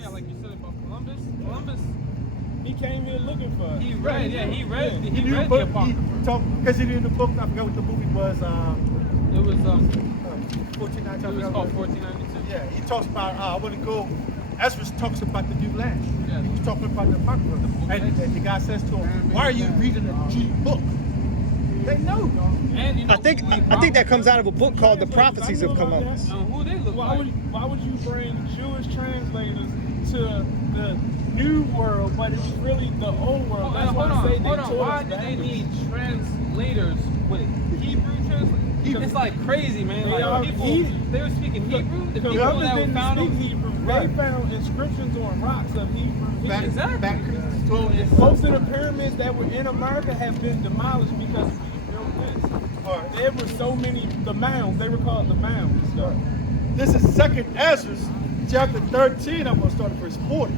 yeah, like you said about Columbus. Columbus, He came here looking for us. he read the He Apocrypha. because he knew the book. I forgot what the movie was. It was 1492. it was called 1492. Yeah, he talks about. I want to go. Ezra talks about the new land. Yeah. He was talking about the Apocrypha, and the guy says to him, "Why are you reading a Jew book?" They know. And you know, I think that comes out of a book called The Prophecies of Columbus. who they look Why like. would you bring Jewish translators to the new world, but it's really the old world? That's why I say they hold on. tore Why us do they backwards. need translators with Hebrew translators? It's like crazy, man. They are Like people, Hebrew. they were speaking Hebrew. The people Columbus that were didn't found speak on Hebrew. Right. They found inscriptions on rocks of Hebrew. Exactly. Most of the pyramids that were in America have been demolished because we built this. There were so many, the mounds, they were called the mounds. So. This is 2nd Ezra, chapter 13. I'm going to start at verse 40.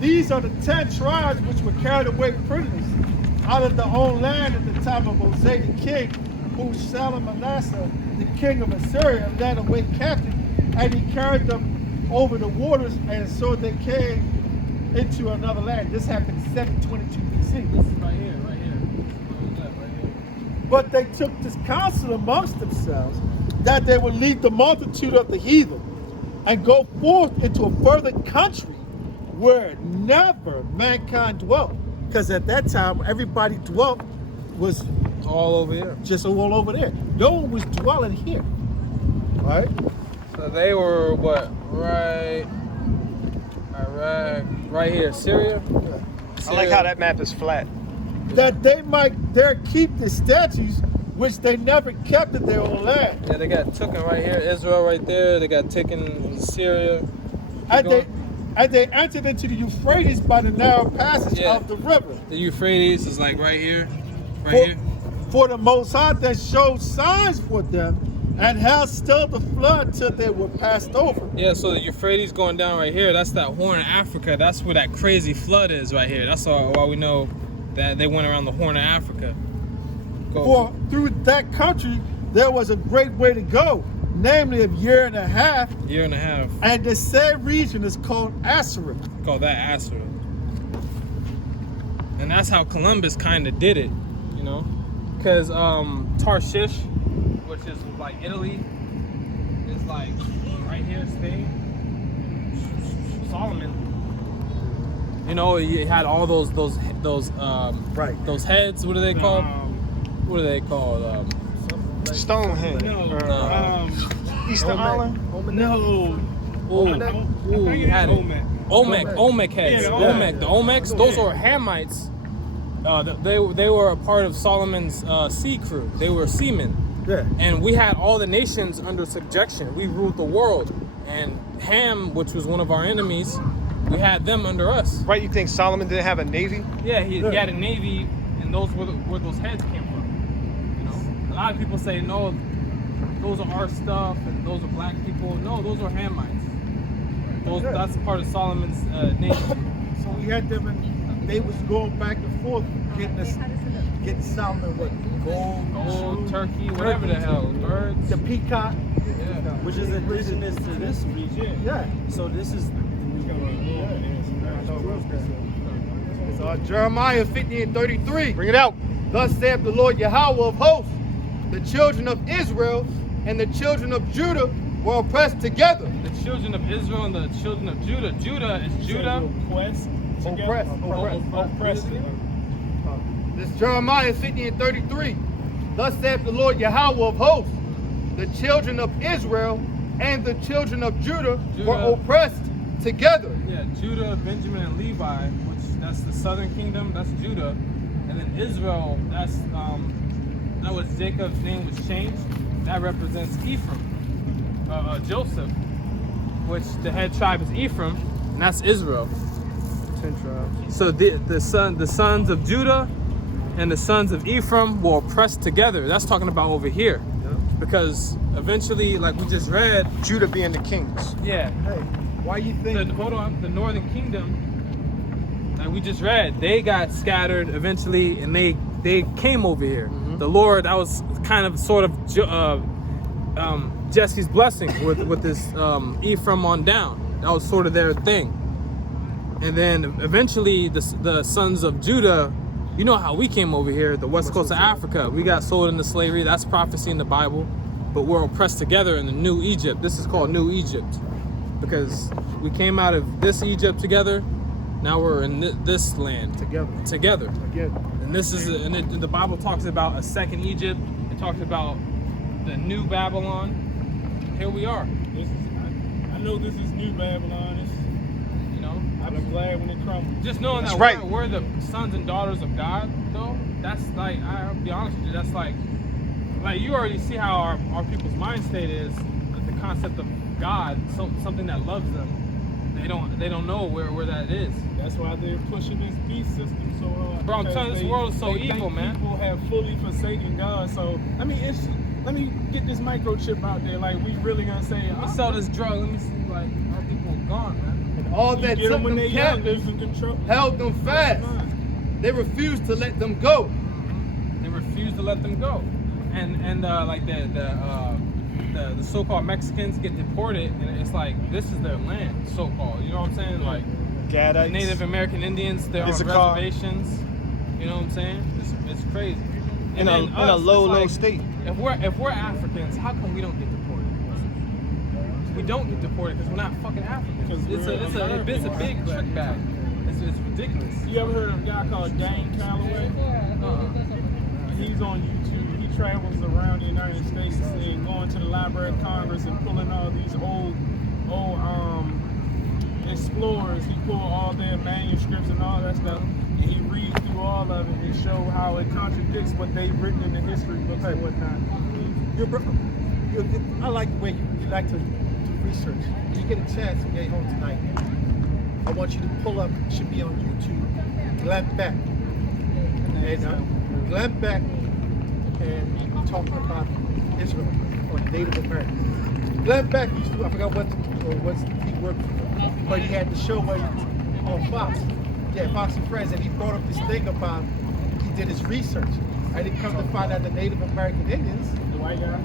These are the 10 tribes which were carried away prisoners out of their own land at the time of Hosea the king, who Shalmaneser, the king of Assyria, led away captive, and he carried them over the waters, and so they came into another land. This happened in 722 BC. This is right here. Where was that? Right here. But they took this counsel amongst themselves that they would lead the multitude of the heathen and go forth into a further country where never mankind dwelt. Because at that time, everybody dwelt was All over here. just all over there. No one was dwelling here. All right? So they were what? Right. Iraq. Right here. Syria. I like how that map is flat. That they might there keep the statues which they never kept in their own land. Yeah, they got taken right here. Israel right there. They got taken in Syria. And they entered into the Euphrates by the narrow passage Yeah. of the river. The Euphrates is like right here. Right here. For the Most High that showed signs for them and held still the flood till they were passed over. Yeah, so the Euphrates going down right here, that's that Horn of Africa. That's where that crazy flood is right here. That's why we know that they went around the Horn of Africa. For through that country there was a great way to go, namely a year and a half, Year and a half. and the same region is called Assyria. Call that Assyria. And that's how Columbus kind of did it, you know? Because Tarshish, which is like Italy, is like right here, Spain. Solomon. You know, he had all those Right. those heads. What are they called? What are they called? Stonehenge. No. Eastern Island. No. Ooh, he had it. Olmec heads. Yeah, The Olmecs, those were Hamites. They were a part of Solomon's sea crew. They were seamen. Yeah. And we had all the nations under subjection. We ruled the world. And Ham, which was one of our enemies, we had them under us. Right, you think Solomon didn't have a navy? Yeah, he had a navy, and those were where those heads came from. You know, a lot of people say no, those are our stuff, and those are black people. No, those are Hamites. That's part of Solomon's navy. So we had them and they was going back and forth getting Solomon what? Gold, turkey, whatever the hell, birds. The peacock. Yeah. Which is indigenous to this region. Yeah. So this is Jeremiah 50 and 33. Bring it out. Thus saith the Lord Yahweh of hosts, the children of Israel and the children of Judah were oppressed together. The children of Israel and the children of Judah. Judah is Judah. Oppressed. This is Jeremiah 50 and 33. Thus saith the Lord Yahweh of hosts, the children of Israel and the children of Judah were oppressed together. Yeah, Judah, Benjamin, and Levi, which that's the southern kingdom, that's Judah. And then Israel, that was Jacob's name was changed. That represents Ephraim. Joseph, which the head tribe is Ephraim, and that's Israel. 10 tribes. So the sons of Judah and the sons of Ephraim were oppressed together. That's talking about over here. Because eventually, like we just read, Judah being the kings. yeah, Hey, why you think the northern kingdom, like we just read, they got scattered eventually, and they came over here. The Lord, that was kind of sort of Jesse's blessing with this Ephraim on down. That was sort of their thing. And then eventually the sons of Judah, you know how we came over here, the west coast of Africa. We got sold into slavery. That's prophecy in the Bible. But we're oppressed together in the New Egypt. This is called New Egypt because we came out of this Egypt together. Now we're in this land together. And this is, the Bible talks about a second Egypt. It talks about the new Babylon. Here we are. I know this is New Babylon. I'm glad when it crumbles. Just knowing That's that right. we're the sons and daughters of God, though, that's like, I'll be honest with you, that's like you already see how our people's mind state is, the concept of God, something that loves them. They don't know where that is. That's why they're pushing this beast system so hard. Bro, I'm telling you, this world is so they evil, think man. People have fully forsaken God. So let me get this microchip out there. Like we really gonna say, Let me sell this drug. Let me see, like, our people are gone, man. All you that get took them when them they young, captives, losing control. held them fast. They refused to let them go. They refuse to let them go, and like the so-called Mexicans get deported, and it's like this is their land, so-called. You know what I'm saying? Like Gadites. Native American Indians, they're on Issachar. reservations. You know what I'm saying? It's crazy. In And a then us, low it's like, state. If we're Africans, how come we don't get deported? We don't get deported because we're not fucking Africans. It's a big trick bag. It's ridiculous. You ever heard of a guy called Dane Calloway? He's on YouTube. He travels around the United States and going to the Library of Congress and pulling all these old explorers. He pulled all their manuscripts and all that stuff, and he reads through all of it and show how it contradicts what they've written in the history books and whatnot. I like the way you like to research. When you get a chance to get home tonight, I want you to pull up, it should be on YouTube, Glenn Beck. And Glenn Beck and talking about Israel or Native Americans. Glenn Beck used to, I forgot what he worked for, but he had the show where on Fox. Yeah, Fox and Friends, and he brought up this thing about, he did his research, and he come to find out the Native American Indians, The white guy?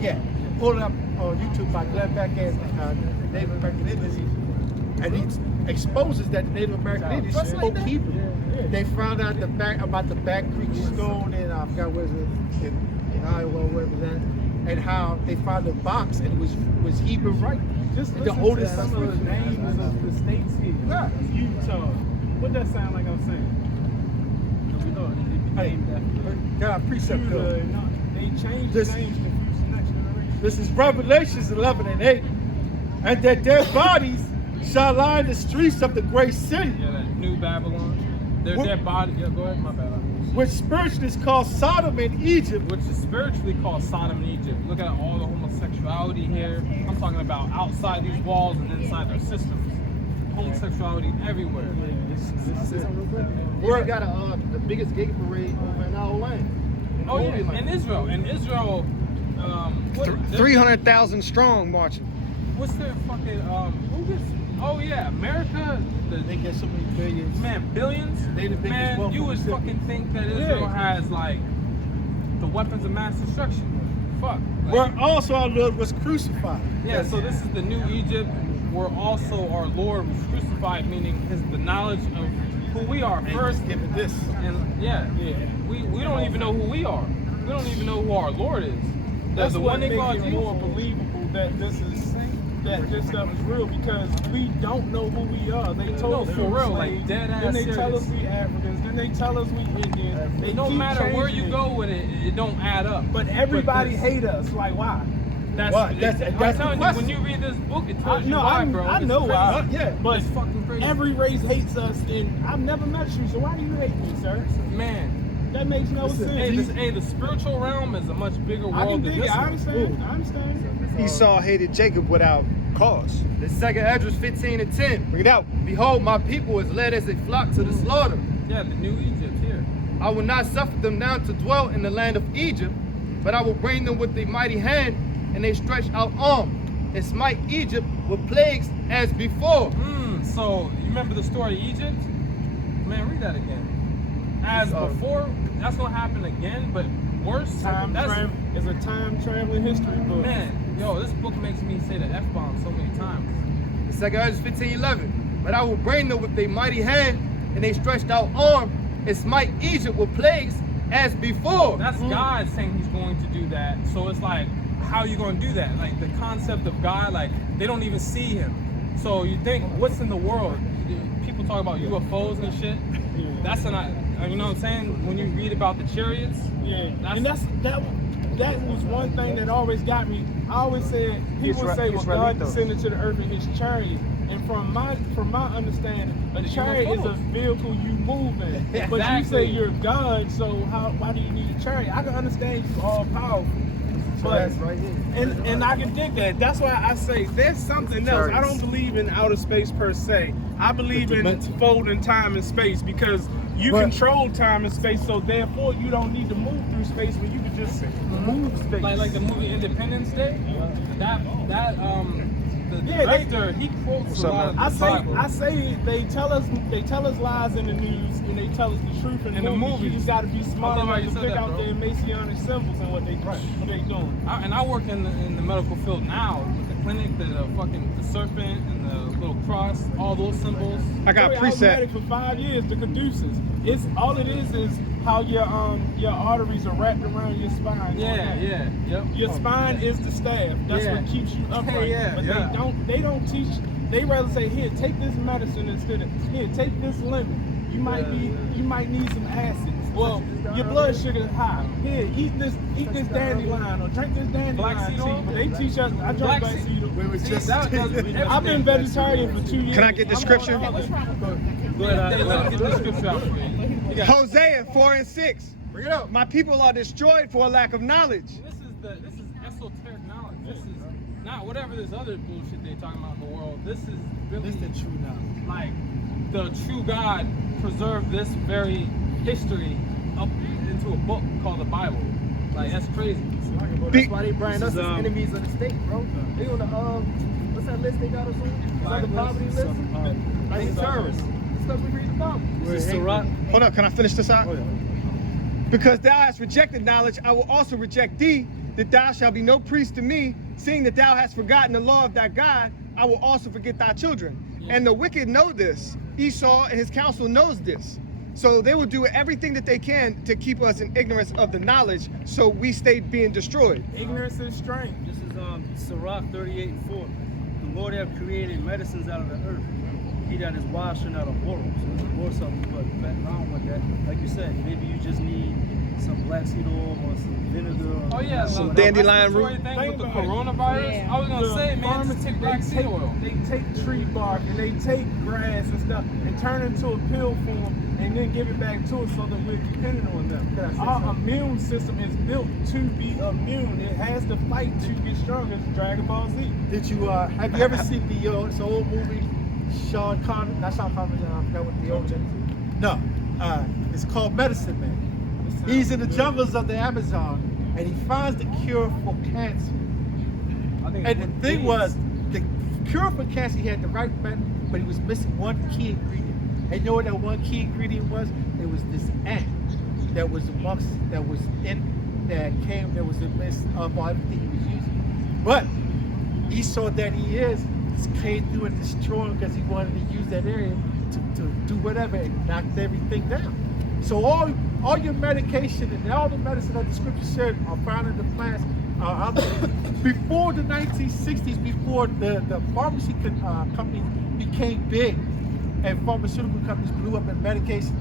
yeah, pull it up on YouTube by Glenn Beck and Native American Indians, and he exposes that the Native American Indians spoke Hebrew. They found out about the Back Creek Stone in, I forgot where it was, in Iowa, where it was at, and how they found a box and it was Hebrew writing. Just The listen oldest to some of the names of the states here. Yeah. Utah. What that sound like I'm saying? Hey, God, precept Judah, though. and all- they changed This- the names to the next generation. This is Revelations 11 and 8. And that their bodies shall line the streets of the great city, Yeah, that new Babylon. Their What- dead body. Yeah, go ahead, my bad. which spiritually is called Sodom in Egypt. Which is spiritually called Sodom in Egypt. Look at all the homosexuality here. I'm talking about outside these walls and inside their systems. Homosexuality everywhere. We got the biggest gay parade over in our land. Oh yeah, in Israel. In Israel, what, 300,000 strong marching. what's their fucking who gets? Oh yeah, America. They get so many billions. Man, billions. They the biggest Man, wealth you on would the fucking think that Israel has like the weapons of mass destruction. Fuck. Like, Where also our Lord was crucified. yeah. So this is the new Egypt, where also our Lord was crucified, meaning the knowledge of who we are And first. he's given this. And yeah, we don't even know who we are. We don't even know who our Lord is. That's the what one they makes call it Jesus. more believable that this stuff is real, because we don't know who we are. They told No, us for we were real, like, slaves, dead ass then they tell us serious. we Africans, then they tell us we Indians. They No keep matter where changing you it. go with it, it don't add up. But everybody this- hate us. Like, why? That's, Why? That's I'm the telling you, question. when you read this book, it tells you No, why, bro. I It's know crazy. why. Yeah, but It's fucking crazy. every race hates us, and I've never met you, so why do you hate me, sir? Man, That makes no Listen, sense. the spiritual realm is a much bigger world I can than dig this it. I one. understand. I understand. Esau hated Jacob without cause. The second Esdras 15 and 10. Bring it out. Behold, my people is led as a flock to the slaughter. Yeah, the new Egypt here. I will not suffer them now to dwell in the land of Egypt, but I will bring them with a mighty hand and a stretched out arm, and smite Egypt with plagues as before. So you remember the story of Egypt? Man, read that again. As before, that's gonna happen again, but worse. It's a time traveling history book. Man, yo, this book makes me say the F-bomb so many times. The 2 Ezra 15:11. But I will bring them with a mighty hand and a stretched out arm and smite Egypt with plagues as before. That's God saying he's going to do that. So it's like, how are you going to do that? Like the concept of God, like they don't even see him. So you think, what's in the world? People talk about UFOs and shit. That's not, you know what I'm saying? When you read about the chariots, And that was one thing that always got me. I always said, people say, well, God descended to the earth in his chariot. And from my understanding, a chariot is a vehicle you move in. But you say you're God, so why do you need a chariot? I can understand you all powerful. But, and I can dig that. That's why I say there's something else. I don't believe in outer space per se. I believe in folding time and space because you control time and space, so therefore you don't need to move through space when you can just move space. like the movie Independence Day. The director, he quotes a lot of the Bible. I say they tell us lies in the news and they tell us the truth in the movies. You just got to be smart enough to pick out their messianic symbols and what they doing. I work in the medical field now. The clinic, the serpent and the little cross, all those symbols. I got I was preset. medic for 5 years. The caduceus. It's all it is how your arteries are wrapped around your spine. Yep. Your spine is the staff. That's what keeps you upright. But they don't teach. They rather say, here, take this medicine instead of here, take this lemon. You might need some acids. Well, your blood sugar is high. Here, eat this dandelion or drink this dandelion tea. But they teach us. I drank black seed oil. I've been vegetarian for 2 years. Can I get the scripture? Go ahead. Let me get the scripture out for you. Hosea 4:6. Bring it up. My people are destroyed for a lack of knowledge. This is esoteric knowledge. This is not whatever this other bullshit they talking about in the world. This is really This is the true knowledge. like the true God preserved this very history up into a book called the Bible. Like that's crazy. That's why they brand us as enemies of the state, bro. They on the what's that list they got us on? Is that the poverty list? Like terrorists. It's because we read the Bible. Hold up, can I finish this out? Because thou hast rejected knowledge, I will also reject thee, that thou shalt be no priest to me, seeing that thou hast forgotten the law of thy God, I will also forget thy children. And the wicked know this. Esau and his counsel knows this. So they will do everything that they can to keep us in ignorance of the knowledge, so we stay being destroyed. Ignorance is strength. This is Sirach 38:4. The Lord have created medicines out of the earth. He that is washing out of boils. So or something, but back around with that, like you said, maybe you just need some black seed oil or some vinegar. Oh yeah, Some dandelion root. Thing with the coronavirus. I was gonna say, man, just take black seed oil. They take tree bark and they take grass and stuff and turn it into a pill form and then give it back to us so that we're dependent on them. Our immune system is built to be immune. It has to fight to get stronger. It's Dragon Ball Z. Did you have you ever seen the it's an old movie? Sean Connery, not Sean Connery, I forgot what the old gentleman. No, it's called Medicine Man. He's in the jungles of the Amazon and he finds the cure for cancer. And the thing was, the cure for cancer, he had the right method, but he was missing one key ingredient. And you know what that one key ingredient was? It was this ant that was amongst, that was in the midst of everything he was using. But Esau that he is, came through and destroyed him because he wanted to use that area to do whatever and knocked everything down. So all your medication and all the medicine that the scripture said are found in the plants are out there. Before the 1960s, before the pharmacy companies became big and pharmaceutical companies blew up and medication,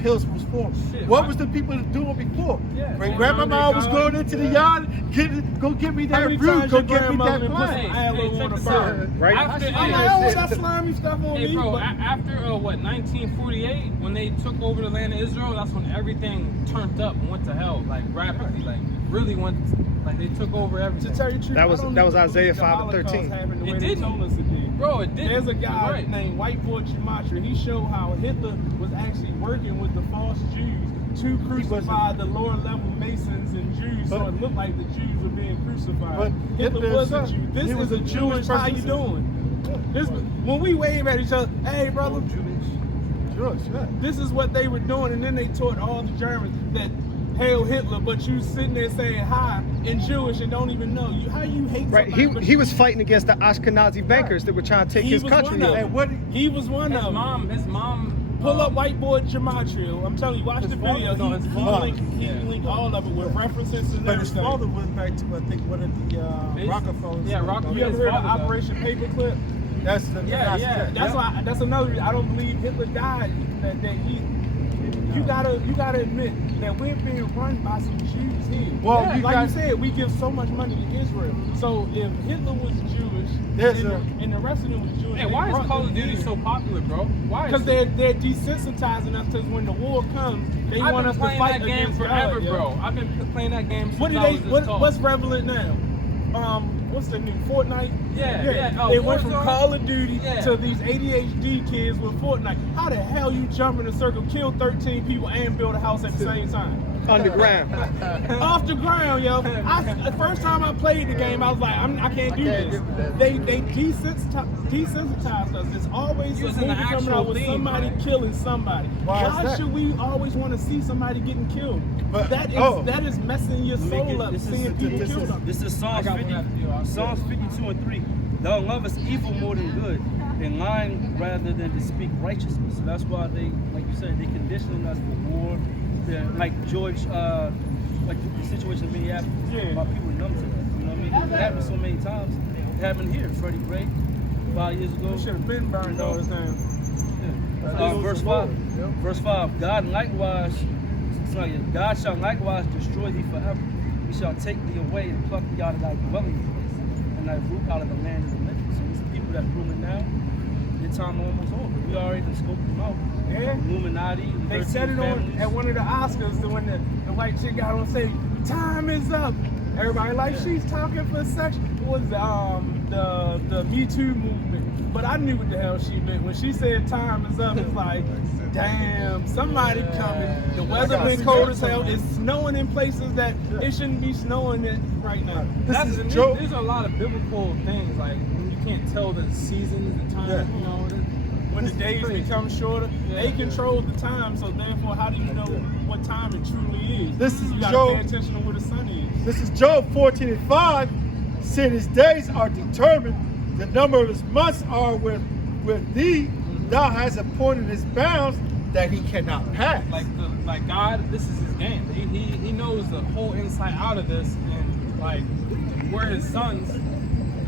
pills was formed. What was the people doing before? Great grandmama was going into the yard, go get me that root, go get me that plant. Right? That slimy stuff on Hey me. bro, after 1948, when they took over the land of Israel, that's when everything turned up and went to hell, like rapidly, like really went, like they took over everything. To tell you the truth, That was I don't that was even Isaiah believe the 5:13. Holocaust happened the way It they didn't. told us it did. Bro, it did. There's a guy Right. named White Boy Gematria. He showed how Hitler was actually working with the false Jews to crucify the lower level Masons and Jews, so it looked like the Jews were being crucified. But Hitler Hitler was a himself, Jew. This he is was a a Jewish. How you person. doing? This when we wave at each other, hey brother. Sure. This is what they were doing, and then they taught all the Germans that Hail Hitler, but you sitting there saying hi in Jewish and don't even know you. How you hate Right. somebody? but He was fighting against the Ashkenazi bankers that were trying to take He his was country one of over. them. And what? He was one His of them. mom. Pull up white boy gematria. I'm telling you, watch His the father- video. no, his father. He linked all of it with references and But his everything. father went back to, I think, one of the Rockefellers. Yeah, Rockefeller. You ever his heard of father, though. Operation Paperclip? That's the. Yeah. That's why. That's another reason I don't believe Hitler died. That he. You gotta admit that we're being run by some Jews here. Well, Yeah, you like got- you said, we give so much money to Israel. So if Hitler was Jewish, There's and the rest of them was Jewish, Hey, why is Call of Duty so popular, bro? Why? Because they're desensitizing us. Because when the war comes, they I've want been us to playing fight that game against forever, God, yo. bro. I've been playing that game since What do I they? was this tall. What's relevant now? What's the new Fortnite? Yeah. Oh, They went from Warzone? Call of Duty Yeah. to these ADHD kids with Fortnite. How the hell you jump in a circle, kill 13 people, and build a house at the same time? Underground. Off the ground, yo. The first time I played the game, I was like, I can't do this. They desensitized us. It's always a Using the movie coming actual out with theme, somebody right? killing somebody. Why is Why that? should we always want to see somebody getting killed? But- that is messing your soul up, This is- seeing people this kill is- something. This is Psalms I got one 50, after you. Psalms 52 and 3. Thou lovest evil more than good, and lying rather than to speak righteousness. So that's why they, like you said, they conditioning us for war. They're, like George, like the situation in Minneapolis. Yeah. Why people numb to that. You know what I mean? It happened so many times. It happened here. Freddie Gray, 5 years ago. We should have been burned all this time. Verse 5. Verse 5. God likewise, sorry, God shall likewise destroy thee forever. He shall take thee away and pluck thee out of thy dwelling place, and thy root out of the land of the living. So these people that's ruling now, their time almost over. We already done scoped them out. Yeah. Illuminati. the They 13 said it on families. at one of the Oscars when the white chick got on stage. Time is up. Everybody like she's talking for sex. What was the Me Too movement? But I knew what the hell she meant when she said time is up. It's like, damn, somebody coming. The weather been cold as hell. It's snowing in places that it shouldn't be snowing in right now. These are a lot of biblical things, like when you can't tell the seasons, the time, you know. When the days become shorter, Yeah. they control the time. So therefore, how do you know what time it truly is? This is you gotta Job. pay attention to where the sun is. This is Job 14 and 5. Said his days are determined, the number of his months are with thee. Thou hast appointed his bounds that he cannot pass. Like God, this is his game. He knows the whole inside out of this, and like we're his sons,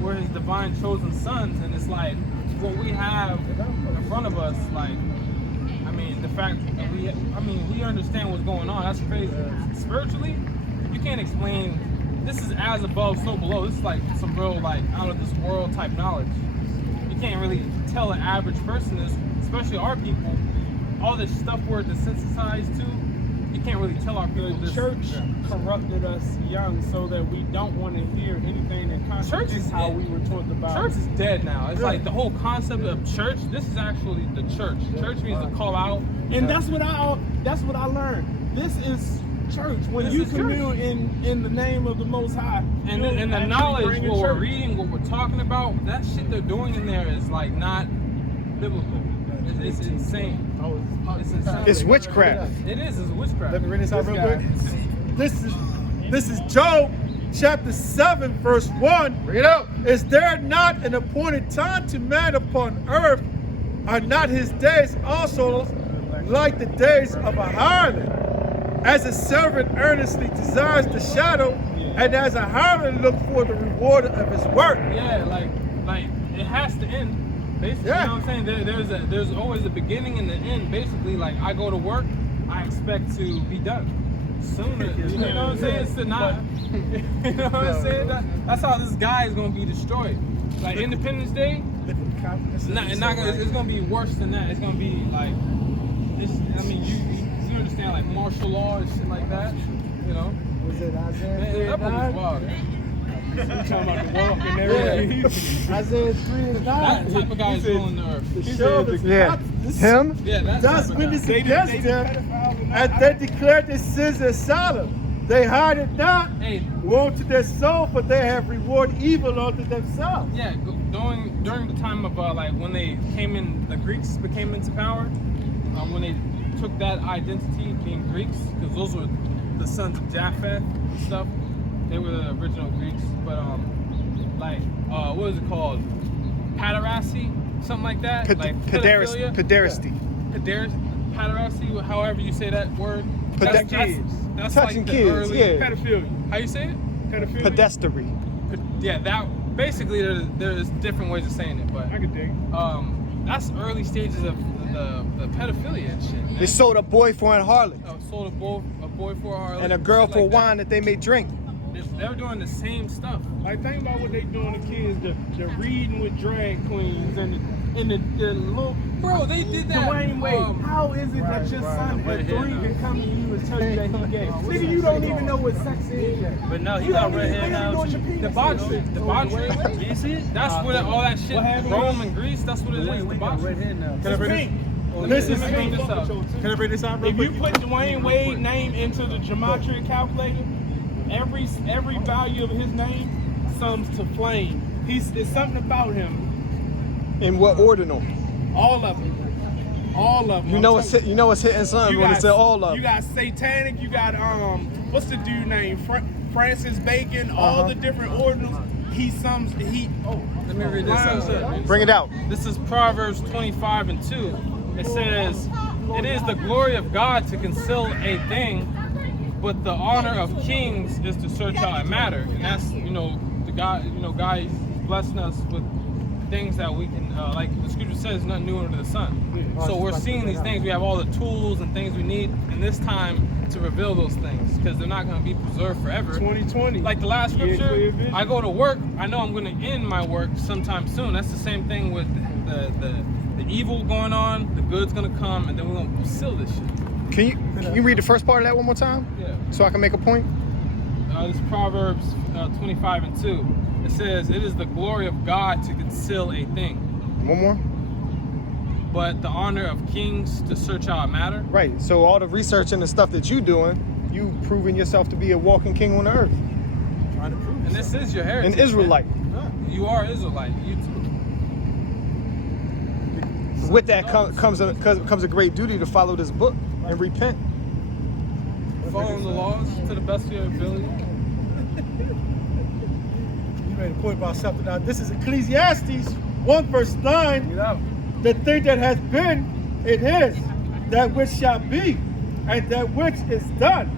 we're his divine chosen sons, and it's like what we have in front of us. Like, I mean, the fact that we understand what's going on. That's crazy. Spiritually, you can't explain. This is as above, so below. This is like some real like out of this world type knowledge. You can't really tell an average person this, especially our people. All this stuff we're desensitized to, you can't really tell our people The this. church corrupted us young so that we don't want to hear anything that Church is contradicts how dead. we were taught the Bible. Church is dead now. It's like the whole concept of church. This is actually the church. Church means to call out. And that's what I learned. This is church. When This you is church. commune in the name of the Most High, And you're the actually knowledge, bringing what we're church. reading, what we're talking about, that shit they're doing in there is like not biblical. It's insane. It's insane. It's witchcraft. It is. It's witchcraft. Let me read this out This real guy. quick. This is Job chapter 7, verse 1. Read it out. Is there not an appointed time to man upon earth? Are not his days also like the days of a harlot? As a servant earnestly desires the shadow, and as a harlot look for the reward of his work. Yeah, like it has to end. Basically, Yeah. you know what I'm saying? There's always a beginning and an end. Basically, like I go to work, I expect to be done sooner. You know what I'm saying? It's to not. You know what I'm saying? That's how this guy is gonna be destroyed. Like Independence Day, it's gonna be worse than that. It's gonna be like this. I mean, you understand like martial law and shit like that. You know? Was it Man, that movie's wild. Man. Talking about the walk and everything. Isaiah 3 and 9. That type of guy is ruling the earth. The show is Yeah. Him? Yeah, that's thus witness against them, as they declare their sins as Sodom. They hide it not, Hey, woe to their soul, for they have rewarded evil unto themselves. yeah, during the time of like when they came in, the Greeks became into power. When they took that identity, being Greeks, because those were the sons of Japheth and stuff. They were the original Greeks, but what was it called? Pederasty, something like that. Pedophilia? Pederasty. Pederasty, however you say that word. That's Touching like the kids, early, yeah. Pedophilia. How you say it? Pedophilia. Pedestry. Yeah, that basically there's different ways of saying it, but I could dig. that's early stages of the pedophilia and shit. Man. They sold a boy for a harlot Sold a boy for a harlot and a girl shit for like that. wine that they may drink. They were doing the same stuff. Like, think about what they doing to kids. The reading with drag queens and the little. Bro, they did that. Dwayne Wade, how is it that your son at 3 can come to you and tell you that he gay? Nigga, you don't even know what sex is yet. But now he You got don't red even hair know now. what your penis is. Debauchery. You see it? That's what all that shit. What happened? Rome and Greece. That's what it is. We got red Debauchery. hair now. Can I bring Pink. this? Let me bring this up. Can I bring this out real If you quick? put Dwayne Wade name into the gematria calculator, every value of his name sums to flame. There's something about him. In what ordinal? All of them. All of them. You know it's hitting something when it's all of You them. got satanic. You got what's the dude name? Francis Bacon. All the different ordinals. He sums. Let me read this lines out. up. Bring it out. This is Proverbs 25:2. It says, "It is the glory of God to conceal a thing, but the honor of kings is to search out a matter." And that's the God. God is blessing us with things that we can, like the scripture says, nothing new under the sun. So we're seeing these things. We have all the tools and things we need in this time to reveal those things, because they're not going to be preserved forever. 2020. Like the last Yeah, scripture, clear vision. I go to work, I know I'm going to end my work sometime soon. That's the same thing with the evil going on, the good's going to come, and then we're going to seal this shit. Can you read the first part of that one more time? Yeah. So I can make a point? This is Proverbs 25:2. It says, "It is the glory of God to conceal a thing, One more? but the honor of kings to search out a matter." Right. So all the research and the stuff that you doing, you proving yourself to be a walking king on the earth. Trying to prove And this is your heritage. An Israelite. man. You are Israelite. You too. With that comes a great duty to follow this book and repent. Following the laws to the best of your ability. You made a point about something. Now, this is Ecclesiastes 1 verse 9. The thing that has been, it is. That which shall be, and that which is done,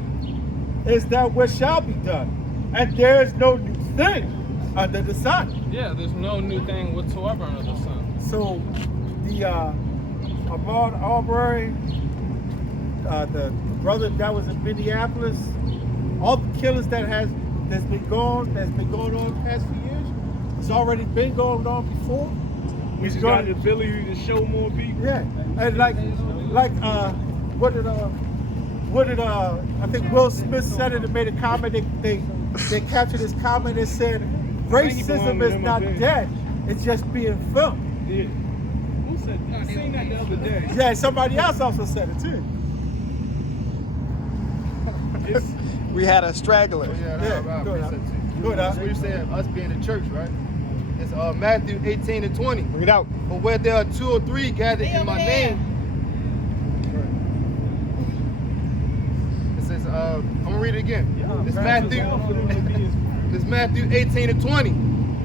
is that which shall be done. And there is no new thing under the sun. Yeah, there's no new thing whatsoever under the sun. So, the Ahmaud Arbery, the brother that was in Minneapolis, all the killers that's been going on the past few years, it's already been going on before. We just got the ability to show more people. Yeah, and like what did I think Will Smith said it and made a comment. They captured his comment and said, "Racism is not dead; it's just being filmed." Yeah. Who said that? I seen that the other day. Yeah, somebody else also said it too. We had a straggler. Yeah, Yeah, go ahead. Go ahead. That's what you said, us being the church, right? It's Matthew 18:20. Bring it out. For where there are 2 or 3 gathered in my name. It says, I'm gonna read it again. It's Matthew 18:20.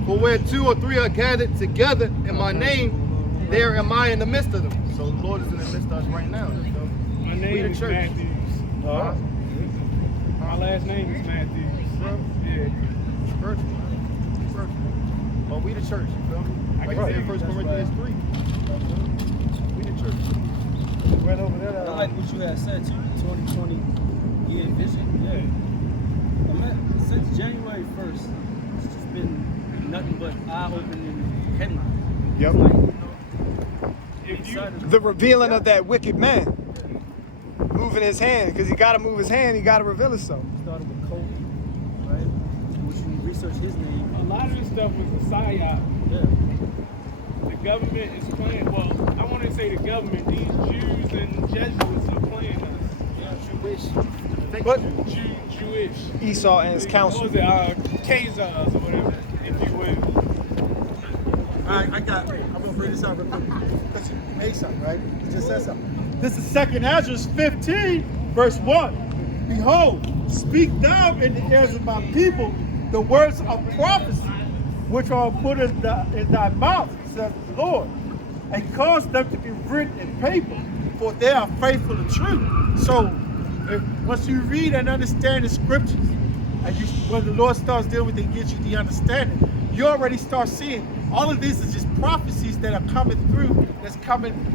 For where 2 or 3 are gathered together in my name, there am I in the midst of them. So the Lord is in the midst of us right now. So My we name the is church. Matthews. My last name is Matthews. Yeah. Spiritual, man. Spiritual. But we the church, you feel me? Like you said, 1 Corinthians 3. We the church. Right over there. I like what you had said too, 2020 year vision. Yeah. I mean, since January 1st, it's just been nothing but eye-opening headlines. Yep. Like, you know, excited. The revealing of that wicked man. Moving his hand, because he got to move his hand, he got to reveal himself. Started with Kobe, right? Which you research his name. A lot of this stuff was a psyop. Yeah. The government is playing. Well, I want to say the government. These Jews and Jesuits are playing us. Jewish. But Jewish. Esau and his counsel. What was it? Khazars or whatever, if you will. I got it. I'm gonna bring this out real quick. Because you made something, right? You just said something. This is 2nd Ezra 15, verse 1. Behold, speak thou in the ears of my people the words of prophecy, which are put in thy mouth, says the Lord, and cause them to be written in paper, for they are faithful and true. So, once you read and understand the scriptures, and when the Lord starts dealing with it, gives you the understanding, you already start seeing all of this is just prophecies that are coming through,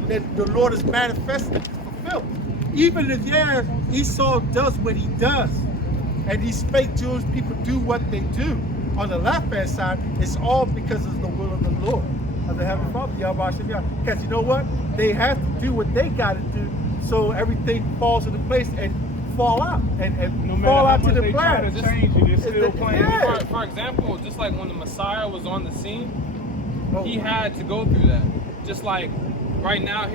that the Lord is manifesting to fulfill. Even if Esau does what he does, and he spake to his people do what they do, on the left-hand side, it's all because of the will of the Lord, of the Heavenly Father, Yahweh Shem. Because you know what? They have to do what they got to do, so everything falls into place and fall out, and No fall matter out how to much the they try plan. to change it, it's still playing. Yeah. For example, just like when the Messiah was on the scene, Oh. he had to go through that. Just like right now,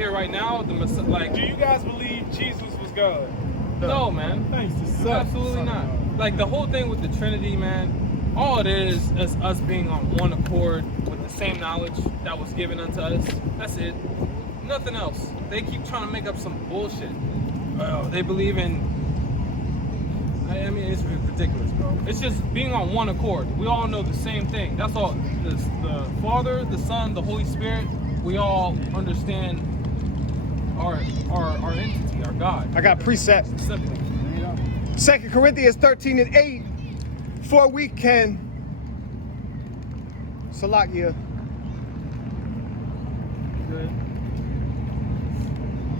the Messiah, like, Do you guys believe Jesus was God? no, man. Thanks to Son. Absolutely Son of not. God. Like the whole thing with the Trinity, man, all it is us being on one accord with the same knowledge that was given unto us. That's it. Nothing else. They keep trying to make up some bullshit. They believe in, I mean, it's ridiculous, bro. It's just being on one accord. We all know the same thing. That's all. The Father, the Son, the Holy Spirit, we all understand our entity, our God. I got precept. Simple. 2 Corinthians 13:8. For we can, Salakia, Good.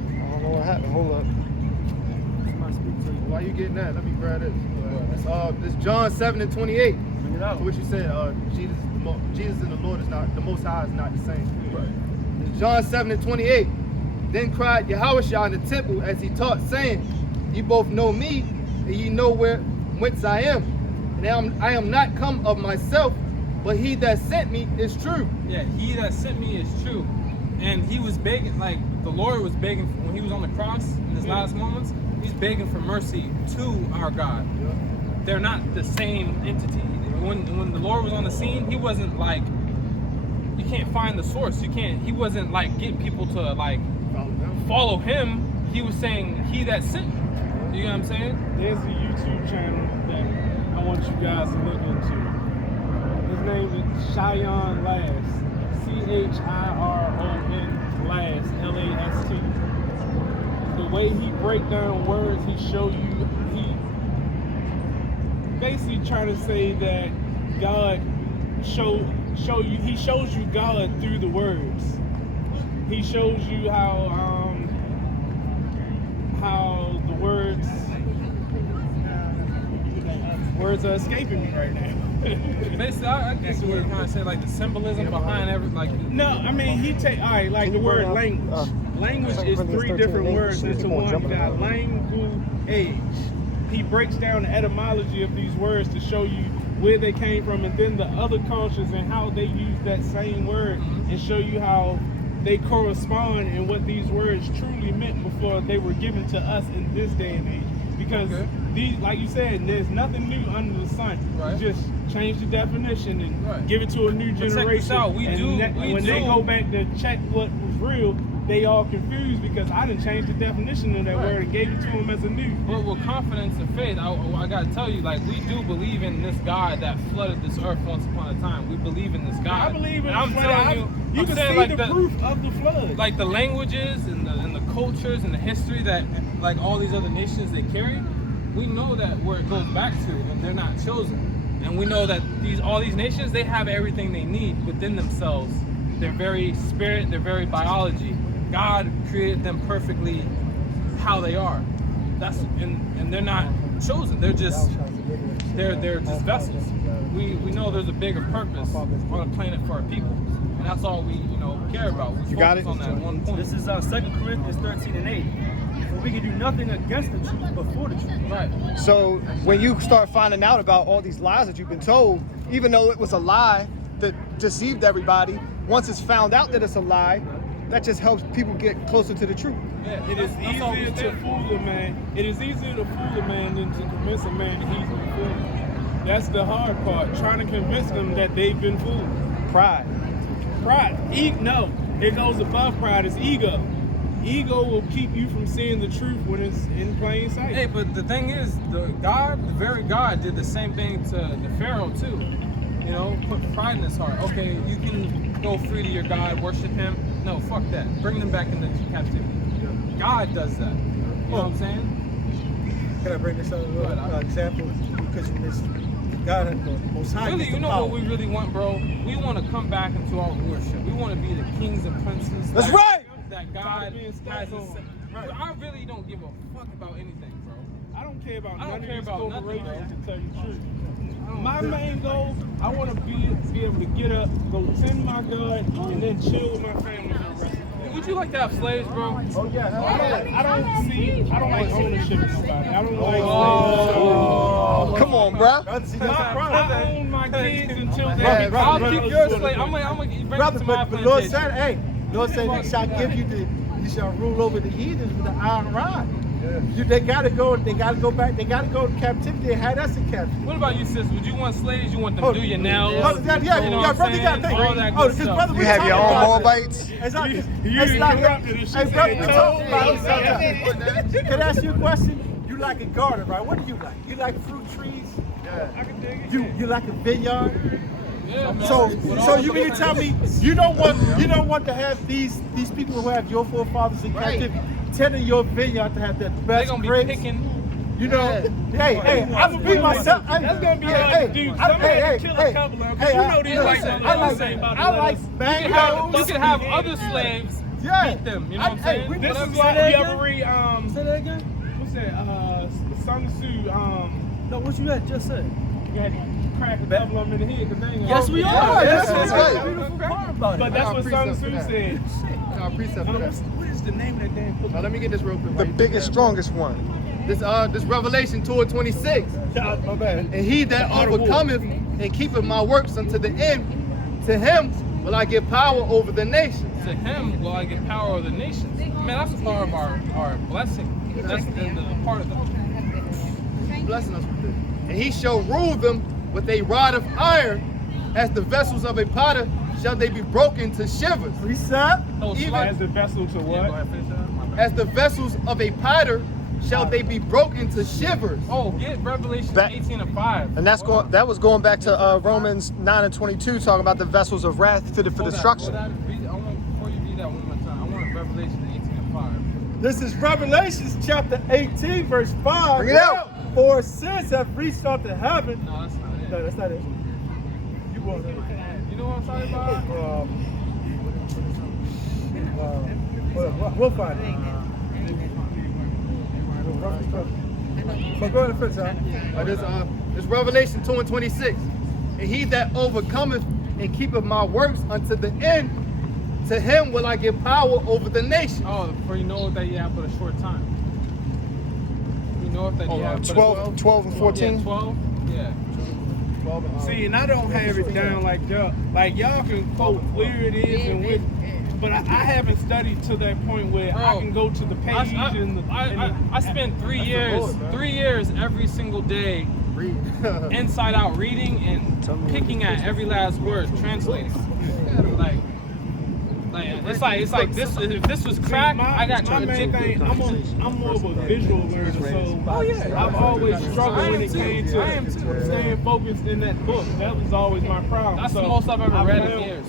I don't know what happened. Hold up. Somebody speak to you. Why you getting that? Let me grab this. It's John 7:28. Bring it out. So what you said, Jesus and the Lord is not, the Most High is not the same. Right. It's John 7:28. Then cried Yahushua in the temple as he taught, saying, ye both know me, and ye know whence I am. And I am not come of myself, but he that sent me is true. Yeah, he that sent me is true. And he was begging, like the Lord was begging, when he was on the cross in his last moments, he's begging for mercy to our God. They're not the same entity. When the Lord was on the scene, he wasn't like, you can't find the source. He wasn't like getting people to like follow him. He was saying, he that sent me. You know what I'm saying? There's a YouTube channel that I want you guys to look into. His name is Cheyenne Last. Chiron Last. Last. The way he break down words, he show you. He basically trying to say that God show you. He shows you God through the words. He shows you how the words are escaping me right now. Basically, I guess we were kind of say like the symbolism behind every, like. No, I mean all right, like the word language. Language is three different words into one. You got language. He breaks down the etymology of these words to show you where they came from, and then the other cultures and how they use that same word, and show you how they correspond and what these words truly meant before they were given to us in this day and age. Because these, like you said, there's nothing new under the sun. Right. You just change the definition and give it to a new But check this generation. out, When they go back to check what was real, they all confused because I didn't change the definition of that word and gave it to them as a new. But with confidence and faith, I gotta tell you, like, we do believe in this God that flooded this earth once upon a time. We believe in this God. I believe in and I'm the flood. telling you, You I'm can saying, see like, the proof of the flood. like the languages and the cultures and the history that like all these other nations they carry. We know that where it goes back to, and they're not chosen. And we know that all these nations, they have everything they need within themselves. Their very spirit, their very biology. God created them perfectly how they are. And they're not chosen. They're just vessels. We know there's a bigger purpose on the planet for our people. And that's all we care about. We got it? on that one point. This is 2 Corinthians 13:8. For we can do nothing against the truth, but for the truth. Right. So when you start finding out about all these lies that you've been told, even though it was a lie that deceived everybody, once it's found out that it's a lie, that just helps people get closer to the truth. Yeah, It is that's all we easier to do. fool a man. It is easier to fool a man than to convince a man that he's been fooled. That's the hard part, trying to convince them that they've been fooled. Pride. Pride. No, it goes above pride. It's ego. ego will keep you from seeing the truth when it's in plain sight. Hey, but the thing is, the very God, did the same thing to the Pharaoh too. You know, put pride in his heart. Okay, you can go free to your God, worship him. No, fuck that. Bring them back into captivity. God does that. You know what I'm saying? Can I bring this up as an example? Because you missed God and the Most High. Really, is you the know power. what we really want, bro? We want to come back into our worship. We want to be the kings and princes. That's right. That God being has. stepped on. Right. I really don't give a fuck about anything, bro. I don't care about I don't none care of these about nothing, corporations, bro. to tell you the truth. My main goal, I want to be able to get up, go tend my God, and then chill with my family for the rest of the day. Would you like to have slaves, bro? Oh, yeah. I don't like ownership of nobody. I don't like Oh, come on, bro. That's a problem. I own my kids until they Right, right, I'll right. keep your slave. I'm gonna bring you Brother, to my but Lord plantation. said, hey, Lord said he shall give you shall rule over the heathens with an iron rod. They gotta go back, they gotta go to captivity. They had us in captivity. What about you, sis? Would you want slaves? You want them to do your nails? Yeah, You know what brother, I'm you gotta saying? think. All that Oh, good because stuff. brother, You we have your talking own about Moabites? It's not, You it's not, interrupted and she hey, brother, said, we talking about it sometimes. Can I ask you a question? You like a garden, right? What do you like? You like fruit trees? I can dig it. You like a vineyard? Yeah, man. So With all you the mean to tell me you don't want to have these people who have your forefathers in captivity tending your vineyard to have the They're best gonna be grapes? picking. You know, hey, I'm gonna be myself. That's gonna be hard to do. Somebody had to kill a couple of them, 'cause you know these white motherfuckers about to I let like us- mangoes. You can have other slaves Yeah. beat them. You know what I'm saying? we- This Whatever is you like want. you ever read Say that again? what's that? Sun Tzu. No, what you had just said. You had to crack a couple of them in the head. 'Cause they ain't Yes, we all- are. Yeah, That's that's the right. beautiful part about But it. that's what Sun precept Tzu for that. said. Our precept for that. What is the name of that damn book? Now let me get this real quick. The while you biggest, do that. strongest one. This Revelation 2:26. My bad. And he that overcometh and keepeth my works unto the end, to him will I give power over the nations. To him will I give power of the nations. Man, that's a part of our blessing. That's the part of the. He's blessing us with it. And he shall rule them with a rod of iron, as the vessels of a potter shall they be broken to shivers. Precept. No, Even slide. As a vessel to Yeah, go what? ahead, finish that. My bad. As the vessels of a potter shall they be broken to shivers. Oh, get Revelation That- 18:5. And that was going back to Romans 9:22, talking about the vessels of wrath fitted for destruction. Before you read that one more time, I want Revelation 18:5. This is Revelations chapter 18, verse 5. Bring it out. For sins have reached unto heaven. No, that's not it. No, that's not it. You want it. You know what I'm talking about? We'll find it. But go ahead and finish, huh? This Revelation 2:26. And he that overcometh and keepeth my works unto the end, to him will I give power over the nations. Oh, for you know that you have but a short time. You know that you have but a 12 and 14. Yeah, 12. Yeah. See, and I don't have it down like y'all. Like y'all can quote where it is and where, but I haven't studied to that point where I Bro, can go to the page I spent 3 years, 3 years every single day, inside out reading and picking at every last word, translating. It's like this. If this was crack, I got my main thing. I'm more of a visual learner, so I've always struggled when it came to staying focused in that book. That was always my problem. That's So the most I've ever read in found- years.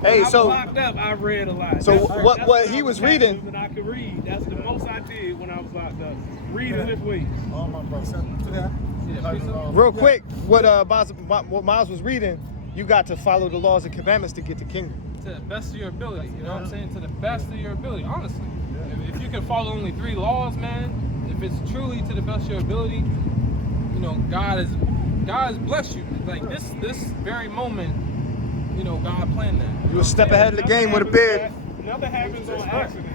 Hey, I was so locked up. I read a lot. So That's what when he I was active reading- And I could read. That's the most I did when I was locked up. Reading with weights. Yeah, real quick, what Miles was reading, you got to follow the laws and commandments to get the kingdom. to the best of your ability. You know what I'm saying? To the best of your ability, honestly. If you can follow only 3 laws, man, if it's truly to the best of your ability, you know, God has blessed you. Like this very moment, you know, God planned that. You a step ahead of the game with a beard. Nothing happens on accident.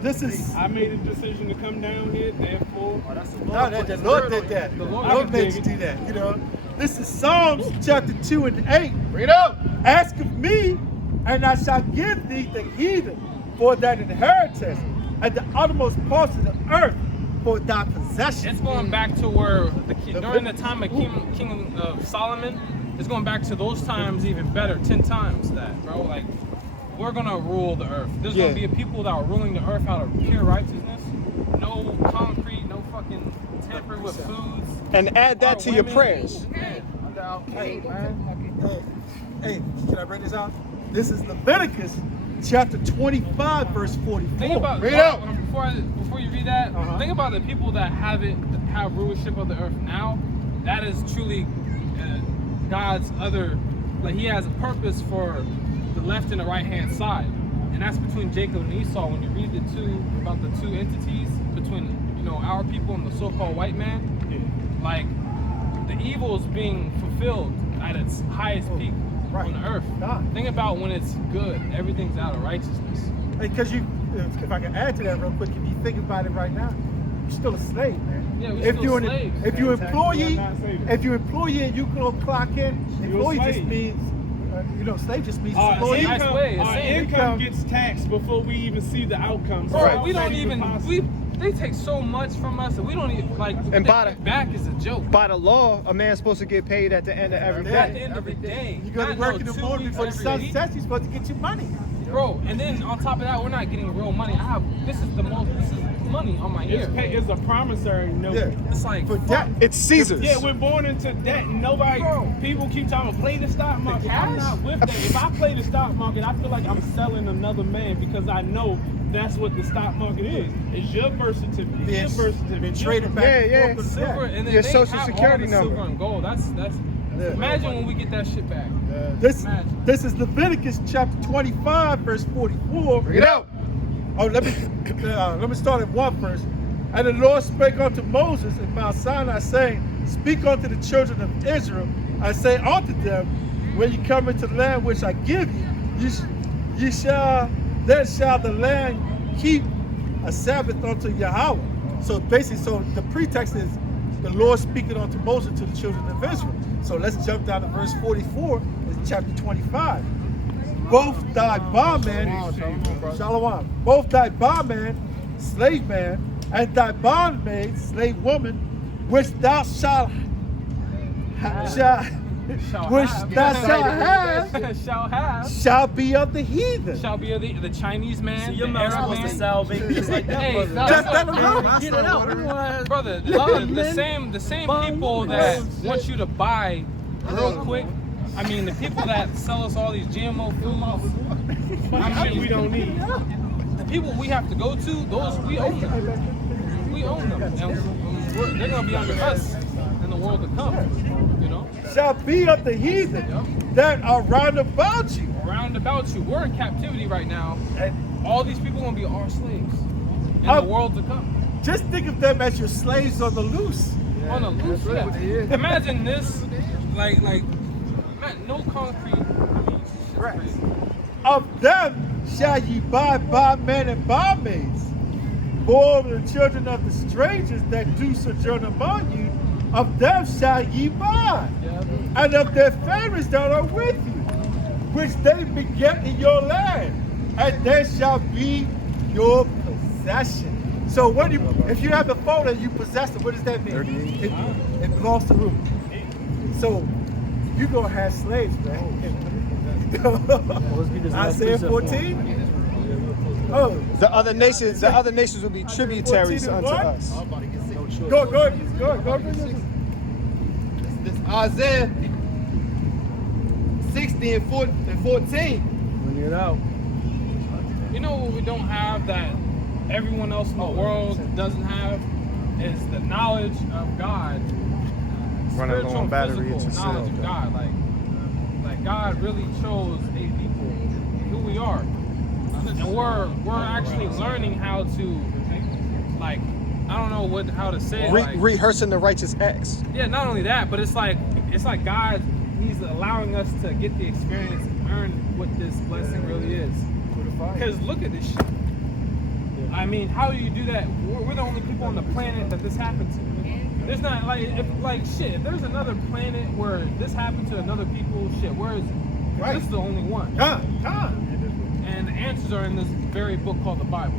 This is. I made a decision to come down here, therefore. No, the Lord did that. The The Lord Lord made did you do that, you know. This is Psalms chapter 2 and 8. Bring it up. Ask of me, and I shall give thee the heathen for that inheritance, and the uttermost parts of the earth for thy possession. It's going back to where during the time of King of Solomon, it's going back to those times even better, 10 times that, bro. Like we're gonna rule the earth. There's Yeah. gonna be a people that are ruling the earth out of pure righteousness. No concrete, no fucking tampering with foods. And add that Our to your women- prayers. Man, I'm down. Hey, hey, can I bring this out? This is Leviticus chapter 25, verse 44. Think about Read it out. before you read that. Think about the people that have rulership of the earth now. That is truly God's other. Like He has a purpose for the left and the right hand side, and that's between Jacob and Esau. When you read the two entities between our people and the so-called white man, like the evil is being fulfilled at its highest peak on the earth. God. Think about when it's good, everything's out of righteousness. Because if I can add to that real quick, if you think about it right now, you're still a slave, man. Yeah, we're If still you're slaves. if you're employee, not saving. if you're employee and you go clock in, You're a employee just slave. means, slave just means Our employee. nice income, way, our same. income gets taxed before we even see the outcomes. Bro, So we how don't is that even possible? they take so much from us and we don't even like And by think the- back is a joke. By the law, a man's supposed to get paid at the end of every At the day. end of the day, You go to not work no in the 2 morning weeks before the every sun week. sets, you're supposed to get your money. Bro, and then on top of that, we're not getting real money. This is money on my ear. It's a promissory note. Yeah. It's like For fuck. that, It's Caesar's. Yeah, we're born into debt. And nobody, Bro. people keep talking about play the stock market. I'm cash? not with that. If I play the stock market, I feel like I'm selling another man because I know that's what the stock market is. It's your birth certificate. being, Your birth certificate. being your traded back Yeah, and yeah. forth with Silver, that. and then Your they social have security all the number. silver and gold. That's Yeah. imagine when we get that shit back. This, Imagine. this is Leviticus chapter 25, verse 44. Bring it out. Oh, let me start at 1 first. And the Lord spake unto Moses in Mount Sinai, saying, Speak unto the children of Israel, and say unto them, When you come into the land which I give you, then shall the land keep a Sabbath unto Yahweh. So basically, the pretext is the Lord speaking unto Moses to the children of Israel. So let's jump down to verse 44 in chapter 25. Both thy bondman, Shalom, both thy bondman, slave man, and thy bondmaid, slave woman, which thou shalt have, shall be of the heathen. Shall be the Chinese man, See, your the mouth's Arab supposed to man. salivate just like that, Hey, brother. That's Get it out. Brother, the same people that want you to buy real quick. I mean, the people that sell us all these GMO foods. I mean, we don't need. the people we have to go to, those we own them. We own them, and they're gonna be under us in the world to come. You know, Shall be of the heathen that are round about you. round about you, we're in captivity right now. And All these people gonna be our slaves in the Um, world to come. just think of them as your slaves on the loose. On a loose, really what it is. Imagine this, like, no concrete. I mean, it's just crazy. Of them shall ye buy bondmen and bondmaids. For the children of the strangers that do sojourn among you, of them shall ye buy. Yeah, And of their families that are with you, which they beget in your land, and they shall be your possession. So when if you have the phone and you possess it, what does that mean? It belongs to who? So you're gonna have slaves, man. Isaiah 14. Oh, The other nations will be tributaries 14 and unto what? us. go. This Isaiah 60 and 14. Bring it out. You know what we don't have that everyone else in the world doesn't have is the knowledge of God. Running low Spiritual on and battery, physical it's a knowledge cell, of God. Like God really chose a people who we are, and we're actually learning how to, like, I don't know how to say it. Like, Rehearsing the righteous acts. yeah, not only that, but it's like God, He's allowing us to get the experience and learn what this blessing really is. Because look at this shit. I mean, how do you do that? We're the only people on the planet that this happened to. There's not if there's another planet where this happened to another people, shit, where is it? 'Cause Right. This is the only one. Come. And the answers are in this very book called the Bible.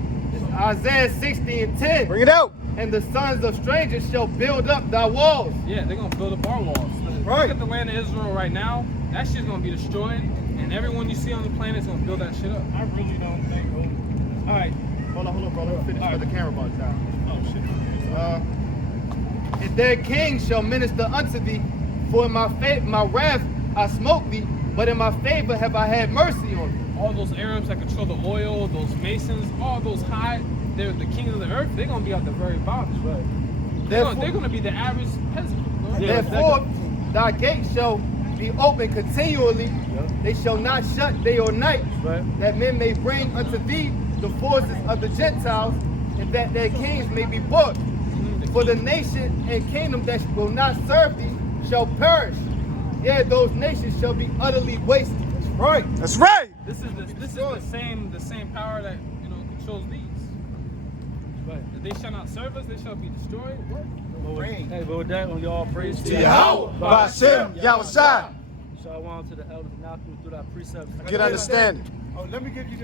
Isaiah 60 and 10. Bring it out. And the sons of strangers shall build up thy walls. Yeah, they're gonna build up our walls. Right. Look at the land of Israel right now. That shit's gonna be destroyed. And everyone you see on the planet is gonna build that shit up. I really don't think. All right. Hold on, bro. Let me finish for the camera bug down. Oh shit. And their king shall minister unto thee, for in my wrath I smote thee, but in my favor have I had mercy on thee. All those Arabs that control the oil, those Masons, all those high, they're the kings of the earth. They're gonna be at the very bottom. Right. They're gonna be the average peasant. Yeah, Therefore, thy gates shall be open continually. They shall not shut day or night, Right. that men may bring unto thee the forces of the Gentiles, and that their kings may be bought. For the nation and kingdom that will not serve thee shall perish. Yeah, those nations shall be utterly wasted. That's right. That's right. This is the same power that controls these. Right. They shall not serve us. They shall be destroyed. What? Hey, but with that, we all praise to Yahweh, Ba'ashem, Yahweh Shai. Shalom to the elders, knocking through our precepts. Get understanding. Oh, let me give you